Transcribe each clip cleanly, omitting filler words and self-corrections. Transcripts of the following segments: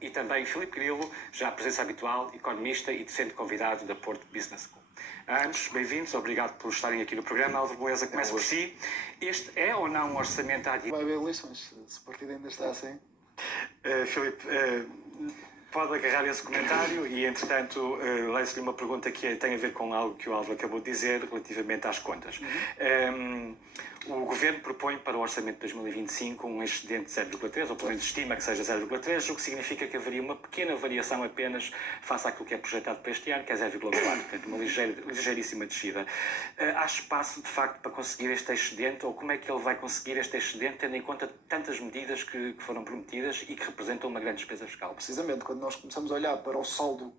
e também Filipe Grilo, já presença habitual, economista e docente convidado da Porto Business School. A ambos, bem-vindos, obrigado por estarem aqui no programa. Álvaro Boeza, começa por si. Este é ou não um orçamento à dívida? Vai haver eleições, se o partido ainda está assim. Filipe, pode agarrar esse comentário e, entretanto, leio-lhe uma pergunta que tem a ver com algo que o Álvaro acabou de dizer relativamente às contas. O Governo propõe para o Orçamento de 2025 um excedente de 0,3, ou pelo menos estima que seja 0,3, o que significa que haveria uma pequena variação apenas face àquilo que é projetado para este ano, que é 0,4, portanto uma ligeiríssima descida. Há espaço, de facto, para conseguir este excedente, ou como é que ele vai conseguir este excedente, tendo em conta tantas medidas que foram prometidas e que representam uma grande despesa fiscal? Precisamente, quando nós começamos a olhar para o saldo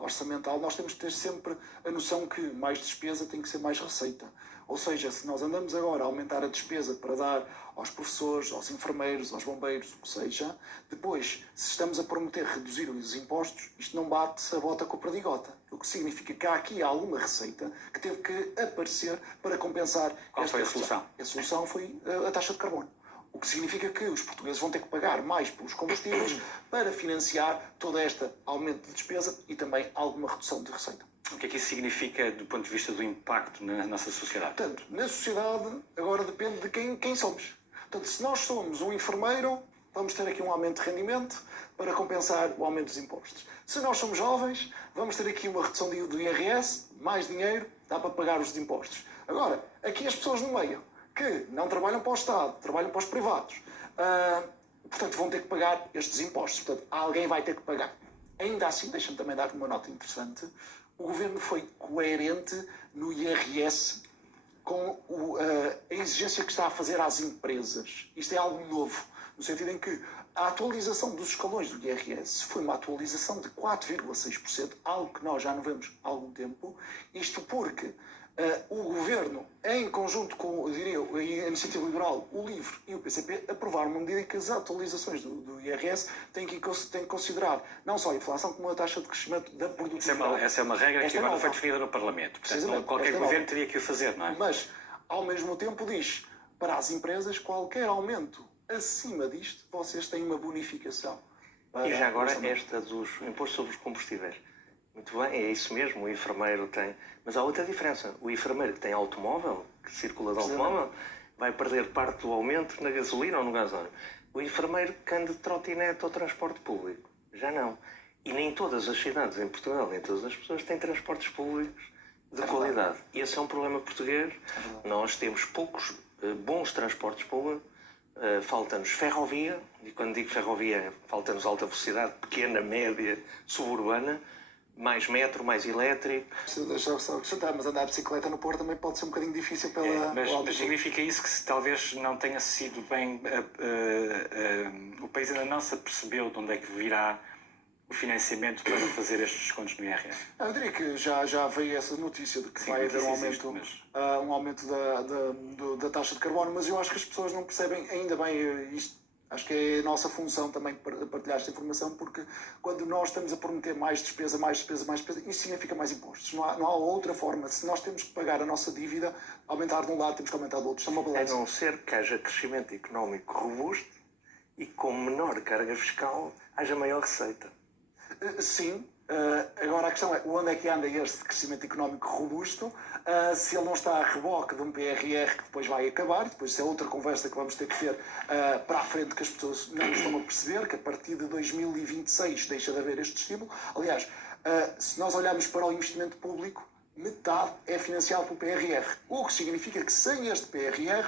orçamental, nós temos que ter sempre a noção que mais despesa tem que ser mais receita. Ou seja, se nós andamos agora a aumentar a despesa para dar aos professores, aos enfermeiros, aos bombeiros, o que seja, depois, se estamos a prometer reduzir os impostos, isto não bate a bota com a perdigota. O que significa que há aqui alguma receita que teve que aparecer para compensar. Qual foi a solução? A solução foi a taxa de carbono. O que significa que os portugueses vão ter que pagar mais pelos combustíveis para financiar todo este aumento de despesa e também alguma redução de receita. O que é que isso significa do ponto de vista do impacto na nossa sociedade? Portanto, na sociedade, agora depende de quem somos. Portanto, se nós somos um enfermeiro, vamos ter aqui um aumento de rendimento para compensar o aumento dos impostos. Se nós somos jovens, vamos ter aqui uma redução do IRS, mais dinheiro, dá para pagar os impostos. Agora, aqui as pessoas no meio, que não trabalham para o Estado, trabalham para os privados, portanto, vão ter que pagar estes impostos. Portanto, alguém vai ter que pagar. Ainda assim, deixa-me também dar uma nota interessante, o Governo foi coerente no IRS com a exigência que está a fazer às empresas. Isto é algo novo, no sentido em que a atualização dos escalões do IRS foi uma atualização de 4,6%, algo que nós já não vemos há algum tempo. Isto porque o Governo, em conjunto com, eu diria, a Iniciativa Liberal, o LIVRE e o PCP, aprovaram uma medida em que as atualizações do IRS têm que considerar não só a inflação, como a taxa de crescimento da produtividade. Essa é uma regra que agora foi definida no Parlamento. Portanto, qualquer governo teria que o fazer, não é? Mas, ao mesmo tempo, diz para as empresas qualquer aumento acima disto, vocês têm uma bonificação. E já agora esta dos impostos sobre os combustíveis. Muito bem, é isso mesmo, o enfermeiro tem... Mas há outra diferença. O enfermeiro que tem automóvel, que circula de automóvel, vai perder parte do aumento na gasolina ou no gasóleo. O enfermeiro que anda de trotinete ou transporte público, já não. E nem todas as cidades em Portugal, nem todas as pessoas têm transportes públicos de qualidade. E esse é um problema português. Nós temos poucos bons transportes públicos. Falta-nos ferrovia, e quando digo ferrovia, falta-nos alta velocidade, pequena, média, suburbana, mais metro, mais elétrico. Deixa só acrescentar, mas andar de bicicleta no Porto também pode ser um bocadinho difícil pela... Mas significa isso que talvez não tenha sido bem... o país ainda não se apercebeu de onde é que virá o financiamento para fazer estes descontos no IRS? Eu diria que já veio essa notícia de que vai haver um aumento da taxa de carbono, mas eu acho que as pessoas não percebem ainda bem isto. Acho que é a nossa função também partilhar esta informação, porque quando nós estamos a prometer mais despesa, isso significa mais impostos. Não há outra forma. Se nós temos que pagar a nossa dívida, aumentar de um lado, temos que aumentar do outro. Isto é uma balança. A não ser que haja crescimento económico robusto e com menor carga fiscal haja maior receita. Sim. Agora a questão é onde é que anda este crescimento económico robusto, se ele não está a reboque de um PRR que depois vai acabar, depois isso é outra conversa que vamos ter que ter para a frente, que as pessoas não estão a perceber, que a partir de 2026 deixa de haver este estímulo. Aliás, se nós olharmos para o investimento público, metade é financiado pelo PRR, o que significa que sem este PRR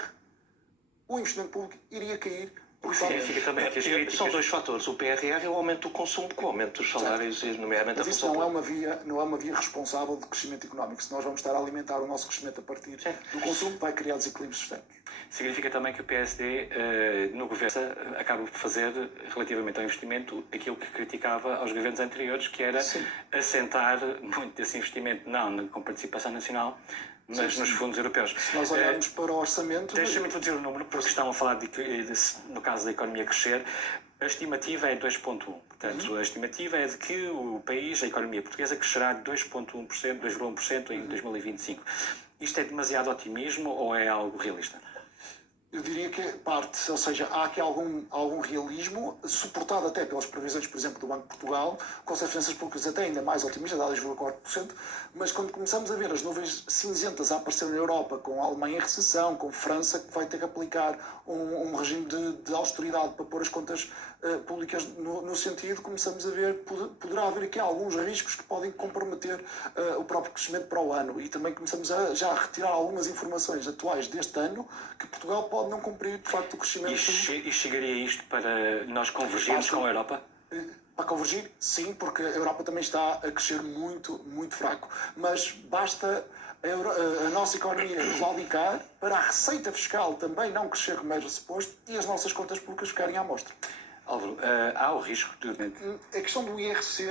o investimento público iria cair. Significa também que as críticas... São dois fatores. O PRR é o aumento do consumo, com o aumento dos salários, e nomeadamente a função pública. Não é uma via responsável de crescimento económico. Se nós vamos estar a alimentar o nosso crescimento a partir do consumo, vai criar desequilíbrios sistémicos. Significa também que o PSD, no governo, acaba por fazer, relativamente ao investimento, aquilo que criticava aos governos anteriores, que era assentar muito desse investimento, não com participação nacional, mas nos fundos europeus. Se nós olharmos para o orçamento... Deixa-me introduzir o número, porque estão a falar, no caso da economia crescer, a estimativa é 2,1%. Portanto, a estimativa é de que o país, a economia portuguesa, crescerá 2,1% em 2025. Isto é demasiado otimismo ou é algo realista? Eu diria que parte, ou seja, há aqui algum realismo, suportado até pelas previsões, por exemplo, do Banco de Portugal, com as finanças públicas até ainda mais otimistas, a 2,4%, mas quando começamos a ver as nuvens cinzentas a aparecer na Europa, com a Alemanha em recessão, com a França que vai ter que aplicar um regime de austeridade para pôr as contas públicas no sentido, começamos a ver, poderá haver aqui alguns riscos que podem comprometer o próprio crescimento para o ano, e também começamos já a retirar algumas informações atuais deste ano, que Portugal pode não cumprir, de facto, o crescimento. E chegaria isto para nós convergermos com a Europa? Para convergir, sim, porque a Europa também está a crescer muito, muito fraco. Mas basta a nossa economia claudicar para a receita fiscal também não crescer como era suposto e as nossas contas públicas ficarem à mostra. Álvaro, há o risco de... A questão do IRC,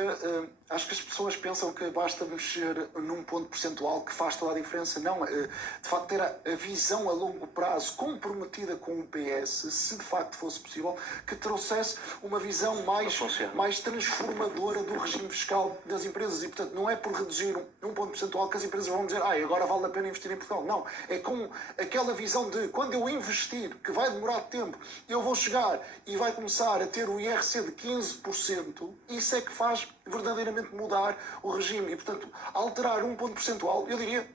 acho que as pessoas pensam que basta mexer num ponto percentual que faz toda a diferença. Não, de facto, ter a visão a longo prazo comprometida com o PS, se de facto fosse possível, que trouxesse uma visão mais transformadora do regime fiscal das empresas. E, portanto, não é por reduzir um ponto percentual que as empresas vão dizer agora vale a pena investir em Portugal. Não, é com aquela visão de quando eu investir, que vai demorar tempo, eu vou chegar e vai começar a ter o IRC de 15%, isso é que faz verdadeiramente mudar o regime. E, portanto, alterar um ponto percentual, eu diria,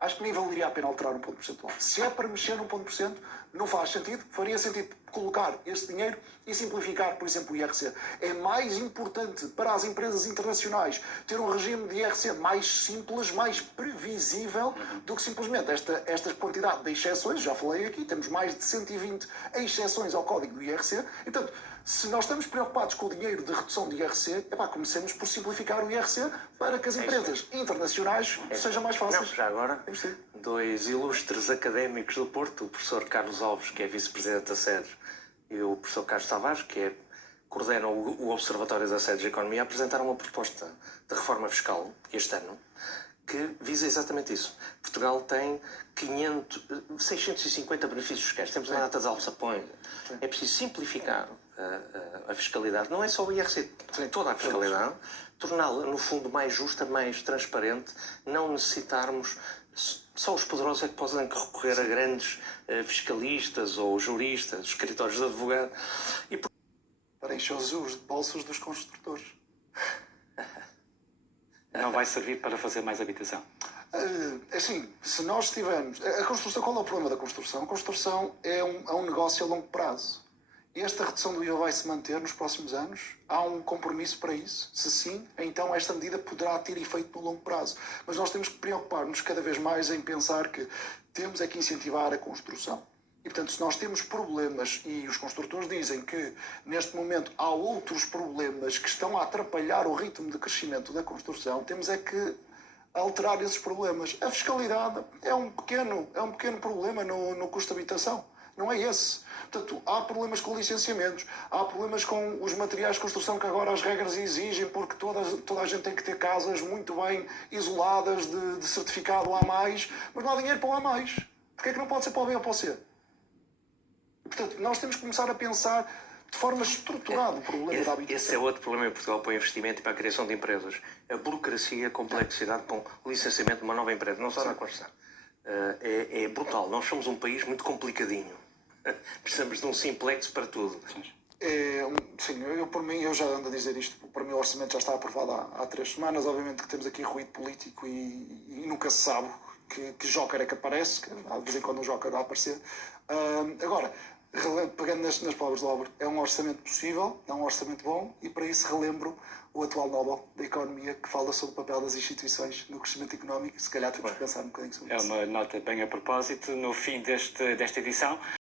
acho que nem valeria a pena alterar um ponto percentual. Se é para mexer num ponto percento, não faz sentido. Faria sentido colocar esse dinheiro e simplificar, por exemplo, o IRC. É mais importante para as empresas internacionais ter um regime de IRC mais simples, mais previsível, do que simplesmente esta quantidade de exceções. Já falei aqui, temos mais de 120 exceções ao código do IRC. E, portanto, se nós estamos preocupados com o dinheiro de redução de IRC, comecemos por simplificar o IRC para que as empresas internacionais sejam mais fáceis. Não, já agora, dois ilustres académicos do Porto, o professor Carlos Alves, que é vice-presidente da SEDES, e o professor Carlos Tavares, que coordena o Observatório da SEDES de Economia, apresentaram uma proposta de reforma fiscal este ano que visa exatamente isso. Portugal tem 650 benefícios fiscais. Temos a data de alçapões. É preciso simplificar a fiscalidade. Não é só o IRC, toda a fiscalidade, torná-la, no fundo, mais justa, mais transparente, não necessitarmos... Só os poderosos é que podem recorrer a grandes fiscalistas ou juristas, escritórios de advogado. Para encher os bolsos dos construtores. Não vai servir para fazer mais habitação? Assim, se nós tivermos... A construção, qual é o problema da construção? A construção é um negócio a longo prazo. Esta redução do IVA vai se manter nos próximos anos? Há um compromisso para isso? Se sim, então esta medida poderá ter efeito no longo prazo. Mas nós temos que preocupar-nos cada vez mais em pensar que temos que incentivar a construção. E, portanto, se nós temos problemas, e os construtores dizem que neste momento há outros problemas que estão a atrapalhar o ritmo de crescimento da construção, temos que alterar esses problemas. A fiscalidade é um pequeno problema no custo de habitação. Não é esse. Portanto, há problemas com licenciamentos, há problemas com os materiais de construção que agora as regras exigem, porque toda a gente tem que ter casas muito bem isoladas de certificado A+, mas não há dinheiro para o A+. Porquê é que não pode ser para o B ou para o C? E, portanto, nós temos que começar a pensar de forma estruturada o problema da habitação. Esse é outro problema em Portugal para o investimento e para a criação de empresas. A burocracia, a complexidade para o licenciamento de uma nova empresa, não só na construção. É brutal. Nós somos um país muito complicadinho. Precisamos de um simplex para tudo. Sim, por mim, eu já ando a dizer isto. Para mim o orçamento já está aprovado há 3 semanas. Obviamente que temos aqui ruído político e nunca se sabe que joker é que aparece. Que, de vez em quando um joker vai aparecer. Agora, pegando nas palavras do Álvaro, é um orçamento possível, é um orçamento bom, e para isso relembro o atual Nobel da Economia, que fala sobre o papel das instituições no crescimento económico. Se calhar temos que pensar um bocadinho sobre isso. É uma nota bem a propósito. No fim desta edição,